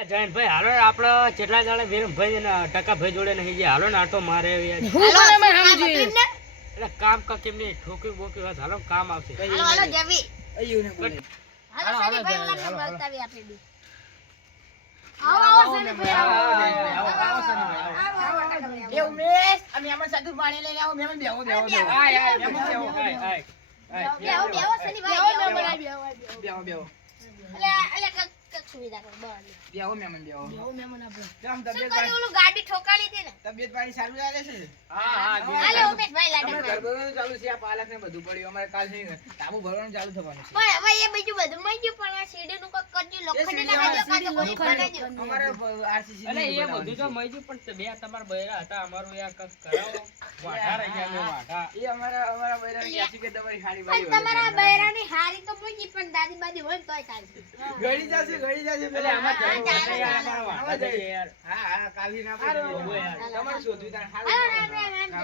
જયંત ભાઈ હાલો આપણે કેટલા દાડા વિરમભાઈ ને ટકા ભાઈ જોડે નહીં ગયા હાલો ને આટો મારે એટલે કામ કા કેમ નહીં ઠોકી બોકી વાત હાલો કામ આવશે હાલો જવી અયું ને બોલે હાલો સની ભાઈ ઓલા ને બતાવી આપી દી આવો સની ભાઈ આવો સની ભાઈ એ ઉમેશ અમે આમાં સાદુર પાણી લઈને આવો મેમન બેહો આય સની ભાઈ બેહો એટલે કક સુવિધા કર બરાબર બેહો મેમન બેહો આપણે જમ તબિયત પાણી ઓલું ગાડી ઠોકાલી હતી ને તબિયત પાણી સારું ચાલે છે હા હાલે ઉમેશ ભાઈ લાડો ઘરનું ચાલુ છે આ પાલક ને બધું પડ્યું અમારે કાલ નહીં તાબુ ભરવાનું ચાલુ થવાનું છે પણ હવે એ બીજું બધું મઈ ગયું પણ આ સીડી નું કક કરજો લોખંડ ના કાજો બનાજો અમારે આરસીસી એટલે એ બધું તો મઈજું પણ બે તમાર બૈરા હતા અમારું યા કક કરાવો વાઢા રહી ગયા મે વાઢા એ અમારા બૈરાની ક્યાંથી કે તમારી હાડી પણ તમારા બૈરાની હારી તો મઈ ગઈ પણ દાદી બાદી હોય તોય ચાલશે ગળી જશે એટલે આમાં અમારા વાઢા યાર હા કાલી ના પડે તમારે શોધવી તાર હાલો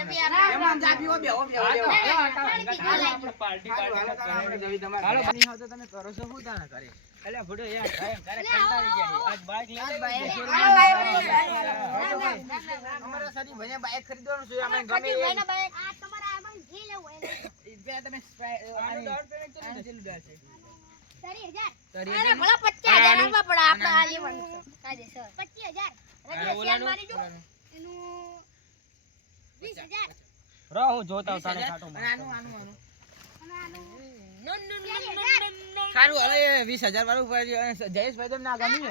જવી એમાં જાબીઓ બેહો આપણે પાર્ટી જવી તમારે હાલો બની હો તો તમે કરો છો શું તાના કરે એટલે ફોટો યાર તારે કંટાળી ગયા આજ બાઈક લઈ અમારા સની ભાઈને બાઈક ખરીદવાનું છે અમે ગમે એ આ તમારા આમાં જે લેવું હોય બે તમે આનું ડાઉન પેમેન્ટ કેટલું દેશે 30000 અરે ભલા 25000 આપવા પડે આપણે આ લેવાનું છે કાયદેસર 25000 રજીસ્ટ્રેશન મારી જો એનું 20000 રહો હું જોતા તારે ખાટો આનું સારું હવે 20000 વાળું જયેશભાઈ તમને આ ગમ્યું ને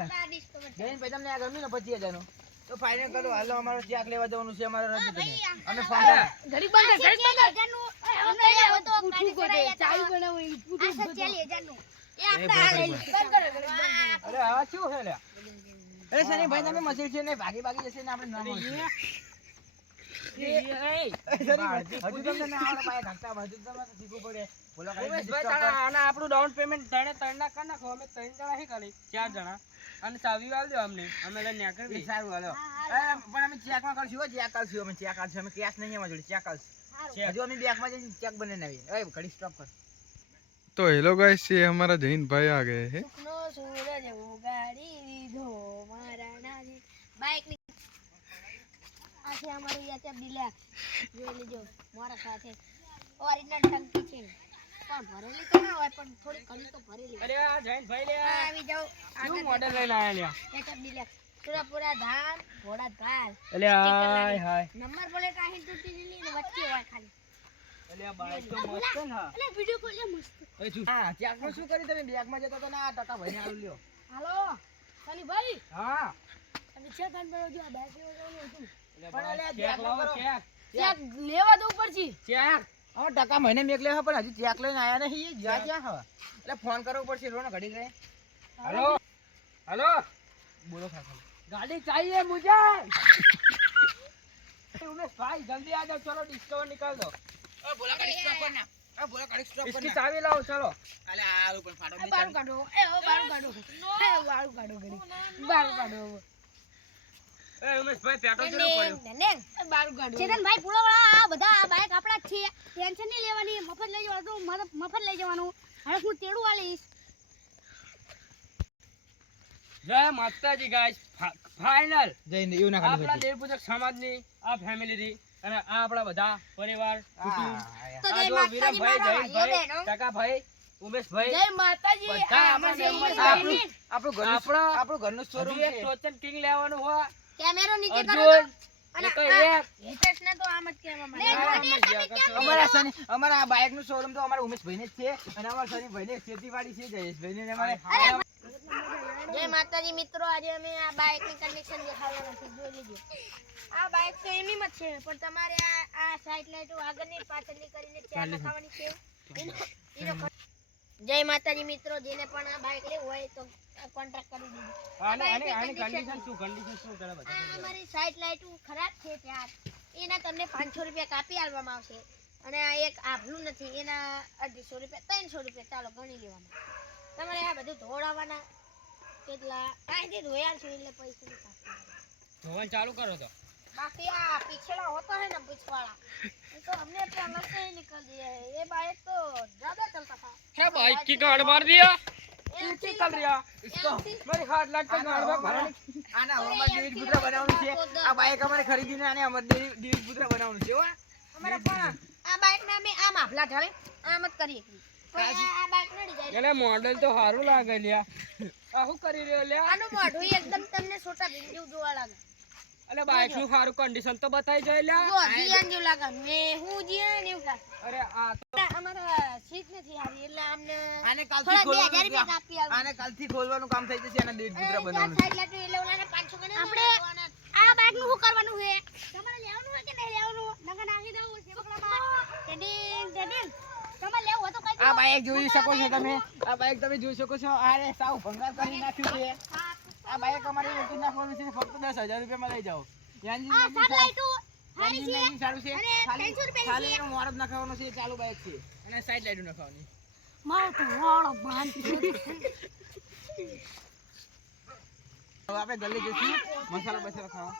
જયેશભાઈ તમને આ ગમ્યું ને 25000 નું તો ફાઇનલ કરો હાલો અમારો ચેક લેવા જવાનું છે અમારો રજી તમે અમે ફોન ઘડી બંધ નું હવે તો પૂછું કોતે ચાલુ બનાવો એ પૂછું 47000 નું એ આપણે આ લઈ બંધ કરો અરે આ શું છે લે અરે સની ભાઈ તમે મસી છે ને ભાગી જશે ને આપણે નામ આપણું ડાઉન પેમેન્ટ ત્રણે ત્રણ ના કરી નાખો અમે 3 જણા હી ખાલી 4 જણા અને ચાવી વાળ દો અમને અમે લઈને નીકળી સારું હાલો પણ અમે ચેક માં કરશું ચેક કરશું અમે ચેક કરશું અમે કેશ નહીં એમાં જોડે ચેક કરશું હજુ અમે બેંક માં જઈને ચેક બનાવીને આવીએ એ ઘડી સ્ટોપ કર तो हेलो गाइस ये हमारा जैन भाई आ गए हैं નો સૂરજ ઉગાડી દીધો મારા નાની બાઈક ની આ છે અમારું યા ત્યાં ડિલેક્સ જોઈ લેજો મારા સાથે ઓરિજિનલ ટંકી છે પણ ભરેલી તો ના હોય પણ થોડી કડી તો ભરેલી અરે આ જૈન ભાઈ લે આવી જાવ શું મોડેલ લઈને આયા લે એક ડિલેક્સ પૂરા ધાન ઘોડા ઘાલ એટલે હાય હાય નંબર પ્લેટ આહી તૂટી ગયેલી ને વચ્ચે હોય ખાલી એટલે આ બાઈક તો મસ્ત છે ને એટલે વિડિયો કોલ લે મસ્ત હા ચેક માં શું કરી તમે બેંક માં જતો તો ના ટકા ભાઈને આલું લ્યો હાલો સની ભાઈ હા તમે ચેક કાન પર જો આ બેંક લેવાનું હતું પણ અલે ચેક લાવો ચેક ચેક લેવા દઉં પડશે ચેક હવે ટકા મહિને મેક લેવા પણ હજી ચેક લઈને આયા નહીં જ્યાં ક્યાં હવે એટલે ફોન કરવો પડશે રોનો ઘડી ગયે हेलो हेलो બોલો ખાખા गाड़ी चाहिए मुझे उमेश भाई जल्दी आ जाओ चलो डिस्कवर निकाल दो ઓ બોલા ઘડી સ્ટોપ કર ના ઓ બોલા ઘડી સ્ટોપ કર इसकी ના चाबी लाओ चलो અલે આ ઉપર ફાડો એ બારું કાઢો એ ઓ બારું કાઢો એ બારું કાઢો ઘડી બારું કાઢો ए उमेश भाई पेट्रोल जरूर પડ્યું ને એ બારું કાઢો ચેતન ભાઈ પૂરાવાળા આ બધા આ બાઈક આપડા જ છે ટેન્શન નહીં લેવાની મફત લઈ જવાનું મફત લઈ જવાનું હવે હું તેડું આલીશ જય માતાજી ગાઈસ ફાઇનલ જઈને એવું ના આપણા કાઢી દેવ પૂજક સમાજની આ ફેમિલી થી અને આ આપણા બધા પરિવાર કુટુંબ તો આ જય જો માતાજી વિરમભાઈ મારા જયંતભાઈ ભાઈઓ બહેનો ટકાભાઈ ઉમેશભાઈ જય માતાજી બધા આ આપણા અમારી દેવમાં આપણું ઘરનું આપણા- આપણું ઘરનું શોરૂમ હજુ એક છે ટોચન કિંગ લેવાનું હોય કેમેરો નીચે કરો અર્જુન અને એક હેટર્સ ને તો આમ જ કહેવામાં અમારા આ બાઇક નું શોરૂમ તો અમારા ઉમેશભાઈ ને જ છે અને અમારા શરીફભાઈ ને ખેતીવાડી છે જયેશભાઈ ને અમારે જય માતાજી મિત્રો આજે અમે આ બાઇક ની કન્ડિશન દેખાડવાના છે જોઈ લેજો આ બાઇક તો એમની જ છે પણ તમારે આ સાઈડ લાઈટો આગળની પાછળની કરીને ચાર લખાવવાની છે જય માતાજી મિત્રો જેને પણ આ બાઇક લેવું હોય તો કોન્ટ્રાક્ટ કરી દીધો આની કન્ડિશન શું કરે બધા આ અમારી સાઈડ લાઈટો ખરાબ છે ત્યાં એના તમને 500 રૂપિયા કાપી આલવામાં આવશે અને આ એક આભલું નથી એના 250 રૂપિયા 300 રૂપિયા ચાલો ગણી લેવાના તમારે આ બધું ધોળાવાના કેટલા કાંઈ ધોયા છે એટલે પૈસા નહીં કાપવાના ધોવાનું ચાલુ કરો તો बाकी आ पिछड़ा होता है ना पिछवाड़ा तो हमने अपना अलग से ही निकल दिया है ये बाइक तो ज्यादा चलता था क्या बाइक की गाड़ मार दिया ઈકી કલ રહ્યા इसको મારી 7 લાખ તો ગાડવા ભરાની આના હવામાં દેવી પુત્ર બનાવવાનું છે આ બાઈક અમારે ખરીદીને આને અમારે દેવી પુત્ર બનાવવાનું છે હો અમારે પણ આ બાઈક ના અમે આમ આપલા ઢાળે આમ જ કરીએ પણ આ બાઈક નડી જાય એટલે મોડેલ તો સારું લાગે લ્યા આ શું કરી રહ્યો લ્યા આનું મોઢું એકદમ તમને છોટા ભીમ જેવું જોવા લાગે એટલે બાઈક નું સારું કન્ડિશન તો બતાઈ જાય લ્યા જો જીયાન જેવું લાગે મે હું જીયાન એવું લાગે અરે આ તો અમારા સીટ નથી હારી એટલે અમને આને થોડા કાલથી 2000 રૂપિયા કાપી આલો આને કાલથી ખોલવાનું કામ થઈ જશે આના દેવી પુત્ર બનાવવાનું સાઈડ લાટુ એટલે ઓલાને 500 ગણે આપણે આ બાઈક નું શું કરવાનું છે તમારે લેવાનું હોય કે નહીં લેવાનું નગર નાખી દઉં છે પકડામાં ટેડિંગ તમારે લેવું હોય તો કઈ આ બાઈક જોઈ શકો છો તમે આ બાઈક તમે જોઈ શકો છો અરે સાવ ભંગાર કરી નાખ્યું છે આ બાઈક અમારે વેચી નાખવાનું છે ફક્ત 10000 રૂપિયામાં લઈ જાઓ આ સાત લાઈટુ હારી છે સારું છે અને 300 રૂપિયા ખાલી એનો મોરબ નાખવાનો છે ચાલુ બાઈક છે અને સાઈડ લાઈટ નાખવાની મારો તો વાળો બાંધ હવે આપણે ગલ્લે જઈશું મસાલા બસાલા ખાવા